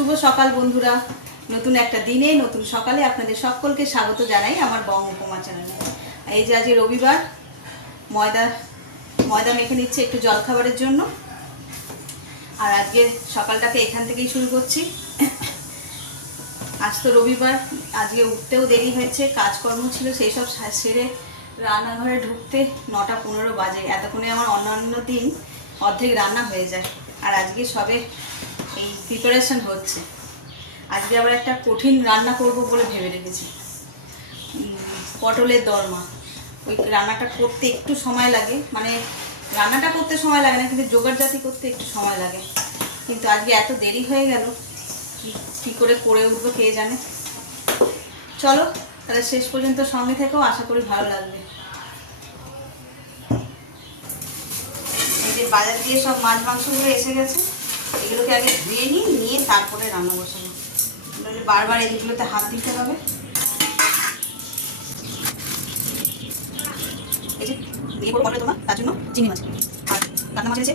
শুভ সকাল বন্ধুরা। নতুন একটা দিনে, নতুন সকালে আপনাদের সকলকে স্বাগত জানাই আমার বং উপমা চ্যানেলে এই যে আজকে রবিবার, ময়দা ময়দা মেখে নিচ্ছে একটু জলখাবারের জন্য। আর আজকে সকালটাকে এখান থেকেই শুরু করছি। আজ তো রবিবার, আজকে উঠতেও দেরি হয়েছে, কাজকর্ম ছিল, সেই সব সেরে রান্নাঘরে ঢুকতে নটা পনেরো বাজে। এতক্ষণে আমার অন্যান্য দিন অর্ধেক রান্না হয়ে যায়। আর আজকে সবে এই প্রিপারেশন হচ্ছে। আজকে আবার একটা কঠিন রান্না করব বলে ভেবে রেখেছি। পটলের দরমা। ওই রান্নাটা করতে একটু সময় লাগে। মানে রান্নাটা করতে সময় লাগে না, কিন্তু জোগাড় জাতি করতে একটু সময় লাগে। কিন্তু আজকে এত দেরি হয়ে গেল, কি- কি করে করে উঠবো কে জানে? চলো, তাহলে শেষ পর্যন্ত সঙ্গে থেকেও আশা করি ভালো লাগবে। এই যে বাজার দিয়ে সব মাছ মাংসগুলো এসে গেছে। এগুলোকে আগে ধুয়ে নিই, নিয়ে তারপরে রান্না বসাবো। নইলে বারবার এগুলোতে হাত দিতে হবে। এই যে এই পড়বে তোমার, তার জন্য চিংড়ি মাছ। আর কাতলা মাছ এনেছে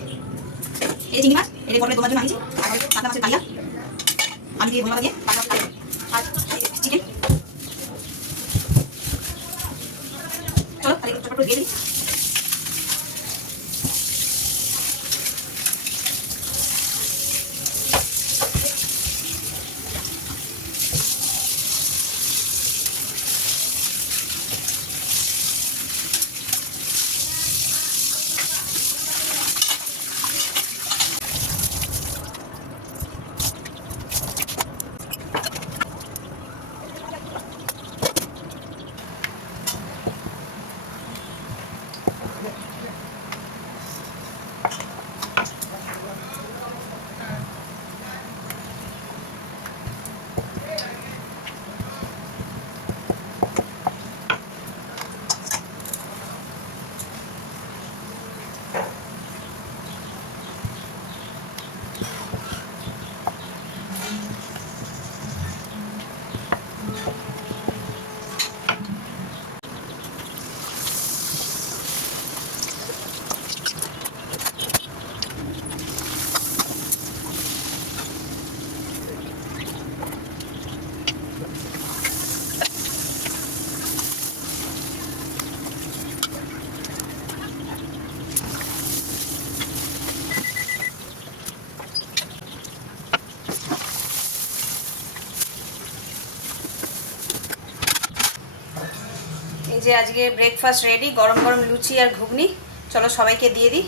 এই চিংড়ি মাছ, এই পড়বে তোমার জন্য আনিয়েছি। আর কাঁচা মাছের কালিয়া আমি দিয়ে ভোলা দিয়ে কাতলা যে আজকে ব্রেকফাস্ট রেডি গরম গরম লুচি আর ঘুগনি। চলো সবাইকে দিয়ে দিই।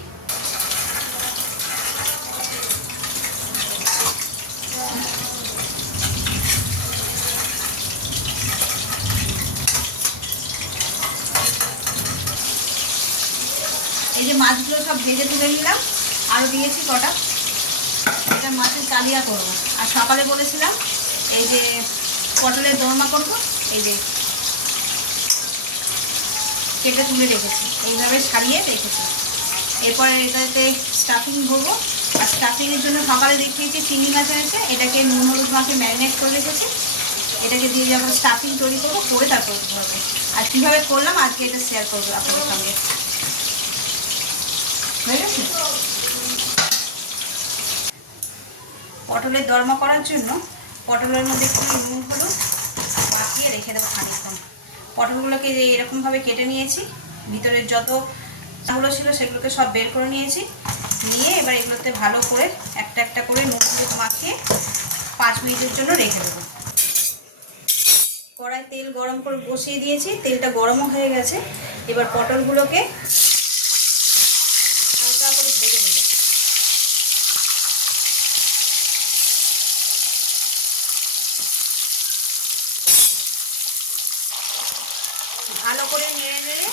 এই যে মাছগুলো সব ভেজে তুলে নিলাম। আরও দিয়েছি কটা। এটা মাছের চালিয়া করব। আর সকালে বলেছিলাম, এই যে পটলের দোরমা করব, এই যে কেটে তুলে রেখেছি। এইভাবে সারিয়ে রেখেছি। এরপরে এটাতে স্টাফিং ভরবো আর স্টাফিংয়ের জন্য সকালে দেখিয়েছি চিংড়ি মাছ এনেছে। এটাকে নুন হলুদ মাখে ম্যারিনেট করে রেখেছি। এটাকে দিয়ে যাব স্টাফিং তৈরি করব, করে তারপর ভরবো আর কীভাবে করলাম আজকে এটা শেয়ার করব আপনাদের সঙ্গে। পটলের দরমা করার জন্য পটলের মধ্যে একটু নুন হলুদ মাখিয়ে রেখে দেবো খানিকক্ষণ। পটলগুলোকে যে এরকমভাবে কেটে নিয়েছি, ভিতরের যতগুলো ছিল সেগুলোকে সব বের করে নিয়েছি। নিয়ে এবার এগুলোতে ভালো করে একটা একটা করে নুন হলুদ মাখিয়ে পাঁচ মিনিটের জন্য রেখে দেবো। কড়াই তেল গরম করে বসিয়ে দিয়েছি, তেলটা গরমও হয়ে গেছে। এবার পটলগুলোকে হালকা করে ভেজে দেবো ভালো করে নেড়ে নেড়ে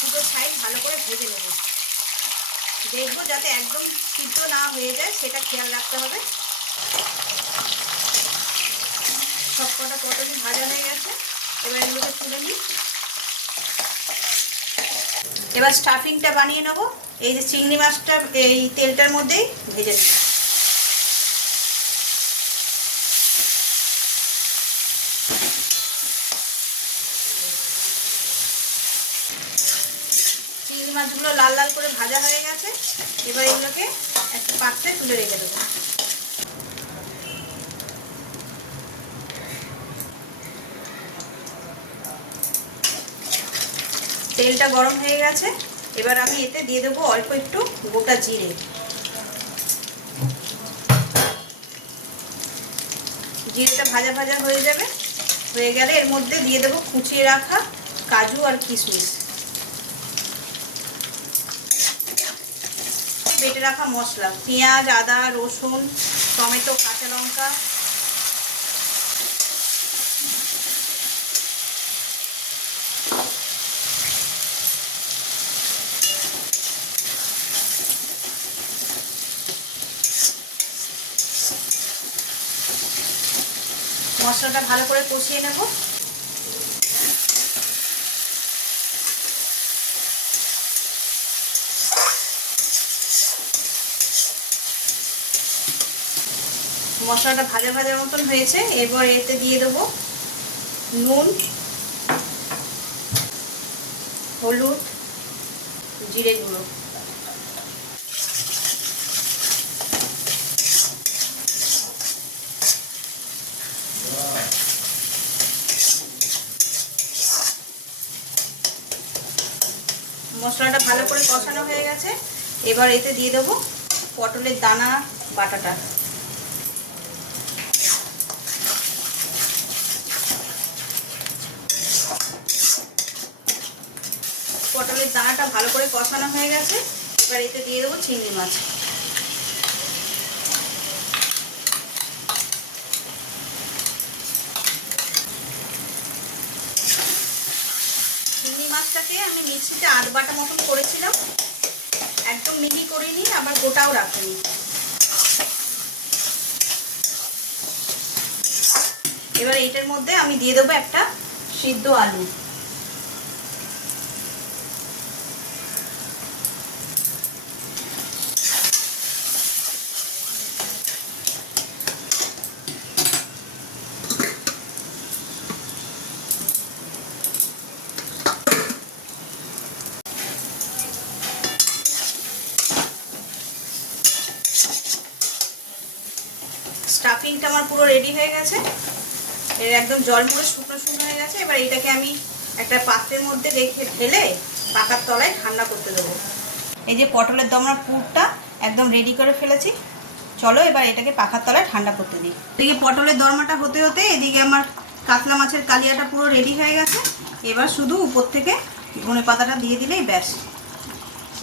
দুটো সাইড ভালো করে ভেজে নেব। দেখব যাতে একদম সিদ্ধ না হয়ে যায়, সেটা খেয়াল রাখতে হবে। সব কটা পটলই ভাজা হয়ে গেছে, এবার এগুলোকে তুলে নিই। এবার স্টাফিংটা বানিয়ে নেব। এই যে চিংড়ি মাছটা, এই তেলটার মধ্যেই ভেজে নেব। চিংড়ি মাছগুলো লাল লাল করে ভাজা হয়ে গেছে। এবার এগুলোকে একটা পাত্রে তুলে রেখে দেবো। তেলটা গরম হয়ে গেছে। এবার আমি এতে দিয়ে দেবো অল্প একটু গোটা জিরে। জিরেটা ভাজা ভাজা হয়ে যাবে। হয়ে গেলে এর মধ্যে দিয়ে দেবো কুচিয়ে রাখা কাজু আর কিশমিশ। বেটে রাখা মশলা পেঁয়াজ আদা রসুন টমেটো কাঁচা লঙ্কা। মশলাটা ভালো করে কষিয়ে নেব। মশলাটা ভাজা ভাজার মতন হয়েছে। এরপর এতে দিয়ে দেবো নুন, হলুদ, জিরে গুঁড়ো। মশলাটা ভালো করে কষানো হয়ে গেছে। এবার এতে দিয়ে দেবো পটলের দানা বাটাটা। পটলের দানাটা ভালো করে কষানো হয়ে গেছে। এবার এতে দিয়ে দেবো চিংড়ি মাছ। চিংড়ি মাছটাকে আমি মিক্সিতে আধ বাটা মতন করেছিলাম। একদম মিহি করিনি, আবার গোটাও রাখিনি। এবার এইটার মধ্যে আমি দিয়ে দেবো একটা সিদ্ধ আলু। স্টাফিংটা আমার পুরো রেডি হয়ে গেছে। এর একদম জল মুড়ে শুকনো শুকনো হয়ে গেছে। এবার এটাকে আমি একটা পাত্রের মধ্যে রেখে ঢেলে পাকার তলায় ঠান্ডা করতে দেবো। এই যে পটলের দমার পুরটা একদম রেডি করে ফেলেছি। চলো এবার এটাকে পাখার তলায় ঠান্ডা করতে দিই। এদিকে পটলের দরমাটা হতে হতে এদিকে আমার কাতলা মাছের কালিয়াটা পুরো রেডি হয়ে গেছে। এবার শুধু উপর থেকে ধনে পাতাটা দিয়ে দিলেই ব্যাস।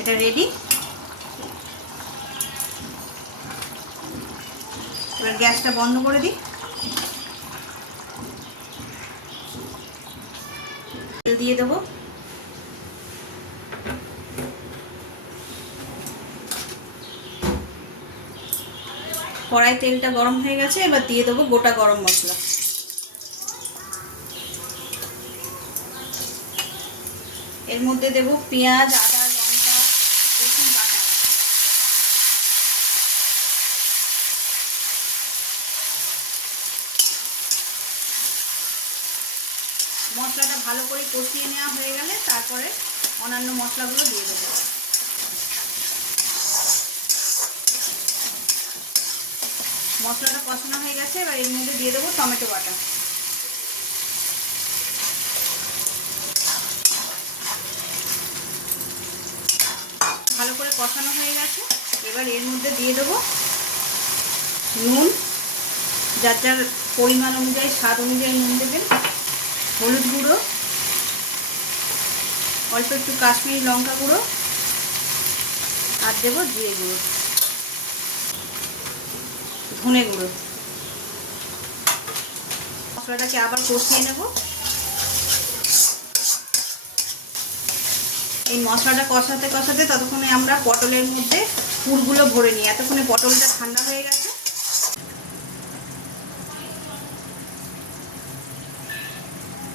এটা রেডি এবার গ্যাসটা বন্ধ করে দিই। তেল দিয়ে দেবো। কড়াই তেলটা গরম হয়ে গেছে, এবার দিয়ে দেবো গোটা গরম মশলা। এর মধ্যে দেবো পেঁয়াজ, আদা লঙ্কা রসুন বাটা মশলাটা ভালো করে কষিয়ে নেওয়া হয়ে গেলে তারপরে অন্যান্য মশলাগুলো দিয়ে দেবো। মশলাটা কষানো হয়ে গেছে, এবার এর মধ্যে দিয়ে দেবো টমেটো বাটা। ভালো করে কষানো হয়ে গেছে, এবার এর মধ্যে দিয়ে দেবো নুন। যার যার পরিমাণ অনুযায়ী, স্বাদ অনুযায়ী নুন দেবেন। হলুদ গুঁড়ো অল্প একটু কাশ্মীরি লঙ্কা গুঁড়ো আর দেবো জিরে গুঁড়ো, ধনে গুঁড়ো। মশলাটাকে আবার কষিয়ে নেব। এই মশলাটা কষাতে কষাতে ততক্ষণে আমরা পটলের মধ্যে পুরগুলো ভরে নিই। এতক্ষণে পটলটা ঠান্ডা হয়ে গেছে।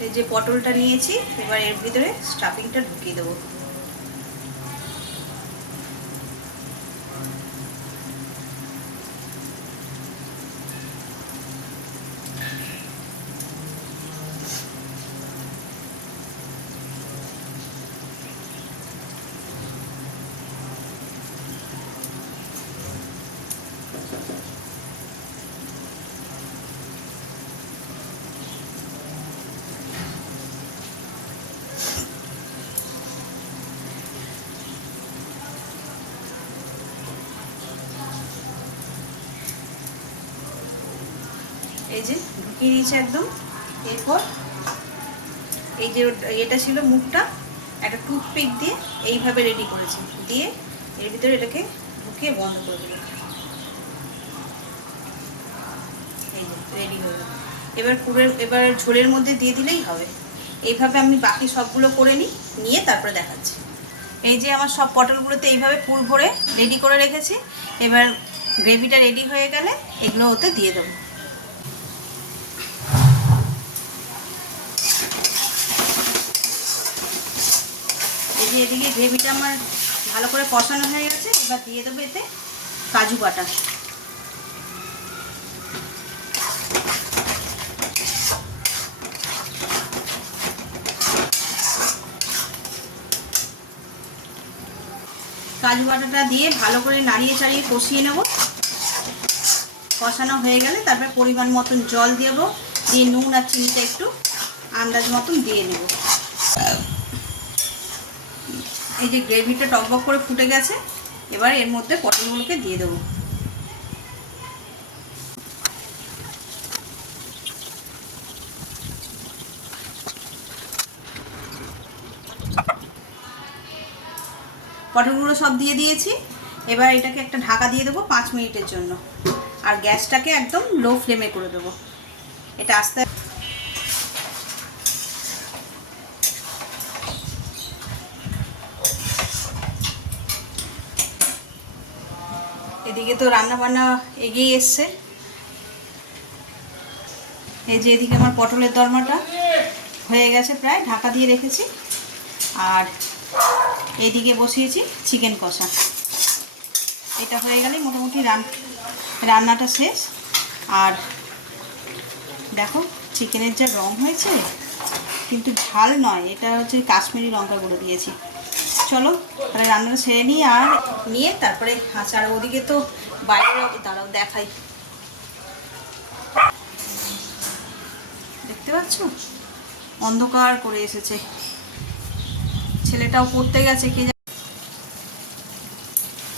এই যে পটলটা নিয়েছি এবার এর ভিতরে স্টাফিংটা ঢুকিয়ে দেবো। দিয়েছি একদম। এরপর এই যে এটা ছিল মুখটা, একটা টুথপিক দিয়ে এইভাবে রেডি করেছি। দিয়ে এর ভিতরে এটাকে ঢুকিয়ে বন্ধ করে দেবো এই যে রেডি হয়ে গেল। এবার পুরের, এবার ঝোলের মধ্যে দিয়ে দিলেই হবে। এইভাবে আমি বাকি সবগুলো করে নিই, নিয়ে তারপরে দেখাচ্ছি। এই যে আমার সব পটলগুলোতে এইভাবে পুর ভরে রেডি করে রেখেছি। এবার গ্রেভিটা রেডি হয়ে গেলে এগুলো ওতে দিয়ে দেবো। এই যে এদিকে গ্রেভিটা আমার ভালো করে কষানো হয়ে গেছে, এবার দিয়ে দেবো এতে কাজু বাটা। কাজু বাটাটা দিয়ে ভালো করে নাড়িয়ে চাড়িয়ে কষিয়ে নেব। কষানো হয়ে গেলে তারপর পরিমাণ মতন জল দেবো, দিয়ে নুন আর চিনিটা একটু আন্দাজ মতন দিয়ে নেব। এই যে গ্রেভিটা টকবক করে ফুটে গেছে, এবার এর মধ্যে পটলগুলোকে দিয়ে দেবো। পটলগুলো সব দিয়ে দিয়েছি। এবার এটাকে একটা ঢাকা দিয়ে দেবো পাঁচ মিনিটের জন্য। আর গ্যাসটাকে একদম লো ফ্লেমে করে দেবো। এটা আস্তে এদিকে তো রান্না বান্না এগিয়ে এসছে। এই যে এদিকে আমার পটলের দরমাটা হয়ে গেছে প্রায়, ঢাকা দিয়ে রেখেছি। আর এদিকে বসিয়েছি চিকেন কষা। এটা হয়ে গেলে মোটামুটি রান, রান্নাটা শেষ। আর দেখো, চিকেনের যা রং হয়েছে, কিন্তু ঝাল নয়। এটা হচ্ছে কাশ্মীরি লঙ্কা গুঁড়ো দিয়েছি। চলো, তাহলে রান্নাটা সেরে নিই আর নিয়ে তারপরে আর ওদিকে তো বাইরে দাঁড়াও দেখাই। দেখতে পাচ্ছ? অন্ধকার করে এসেছে। ছেলেটাও পড়তে গেছে, কে।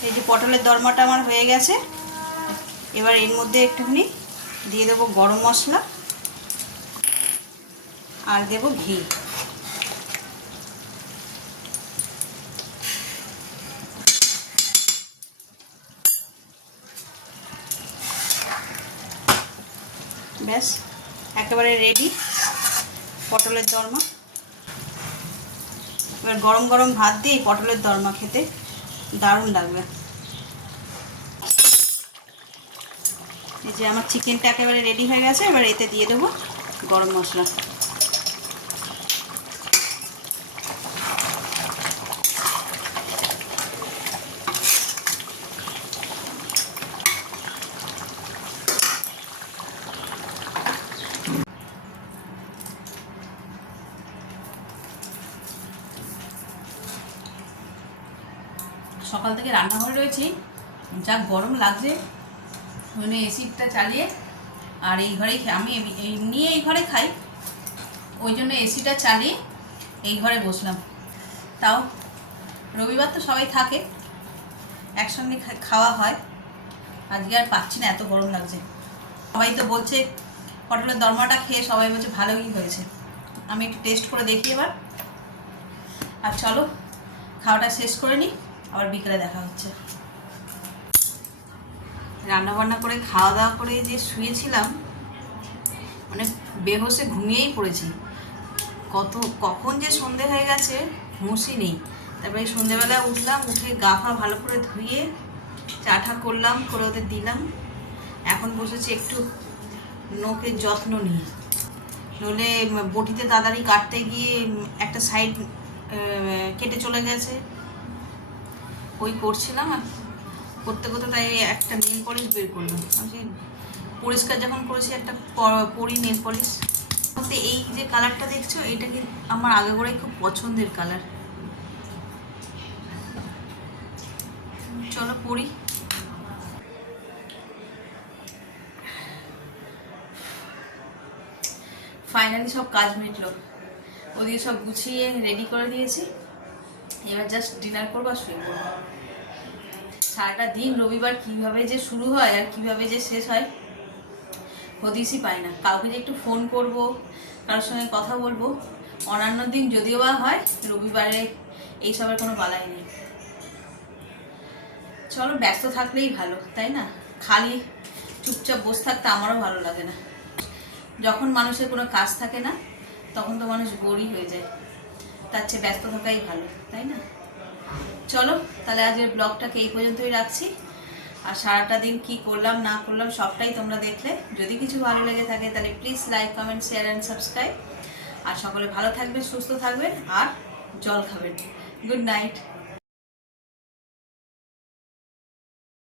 এই যে পটলের দরমাটা আমার হয়ে গেছে। এবার এর মধ্যে একটুখানি দিয়ে দেবো গরম মশলা। আর দেবো ঘি। ব্যাস, একেবারে রেডি পটলের দরমা। এবার গরম গরম ভাত দিয়ে পটলের দরমা খেতে দারুণ লাগবে। এই যে আমার চিকেনটা একেবারে রেডি হয়ে গেছে, এবার এতে দিয়ে দেবো গরম মশলা। সকাল থেকে রান্নাঘরে রয়েছি। যা গরম লাগছে ওই এসিটা চালিয়ে, আর এই ঘরেই আমি এমনি এই ঘরে খাই। ওই জন্য এসিটা চালিয়ে এই ঘরে বসলাম। তাও রবিবার তো সবাই থাকে, একসঙ্গে খাওয়া হয়। আজকে আর পাচ্ছি না, এত গরম লাগছে। সবাই তো বলছে, পটলের দরমাটা খেয়ে সবাই বলছে ভালোই হয়েছে। আমি একটু টেস্ট করে দেখি এবার। আর চলো, খাওয়াটা শেষ করে নিই আবার বিকেলে দেখা হচ্ছে। রান্না বান্না করে খাওয়া দাওয়া করে যে শুয়েছিলাম মানে বেহসে ঘুমিয়েই পড়েছি। কত, কখন যে সন্ধে হয়ে গেছে হুঁশই নেই। তারপরে সন্ধেবেলা উঠলাম, উঠে গা ফা ভালো করে ধুয়ে চাটা করলাম, করে ওদের দিলাম। এখন বসেছি একটু নোকের যত্ন নিয়ে। নইলে বটিতে তাড়াতাড়ি কাটতে গিয়ে একটা সাইড কেটে চলে গেছে। ওই করছিলাম আর করতে করতে তাই একটা নেল পলিশ বের করলাম। আমি পরিষ্কার যখন করেছি, একটা পরি নেল পলিশ বলতে এই যে কালারটা দেখছ, এটা কিন্তু আমার আগে করে খুব পছন্দের কালার চলো পরি। ফাইনালি সব কাজ মিটলো। ওদিকে সব গুছিয়ে রেডি করে দিয়েছি। এবার জাস্ট ডিনার করব আর শুয়ে পড়ব। সারাটা দিন রবিবার কীভাবে যে শুরু হয় আর কীভাবে যে শেষ হয়, হদিসই পাই না। কাউকে যে একটু ফোন করব, কারোর সঙ্গে কথা বলব, অন্যান্য দিন যদিও বা হয়, রবিবারে এইসবের কোনো বালাই নেই। চলো, ব্যস্ত থাকলেই ভালো, তাই না? খালি চুপচাপ বসে থাকতে আমারও ভালো লাগে না। যখন মানুষের কোনো কাজ থাকে না, তখন তো মানুষ গড়ি হয়ে যায়। তার চেয়ে ব্যস্ত থাকাই ভালো, তাই না? চলো, তাহলে আজকের ব্লগটাকে এই পর্যন্তই রাখছি। আর সারাটা দিন কি করলাম, না করলাম, সবটাই তোমরা দেখলে। যদি কিছু ভালো লেগে থাকে, তাহলে please like comment share and subscribe আর সকলে ভালো থাকবেন সুস্থ থাকবেন আর জল খাবেন গুড নাইট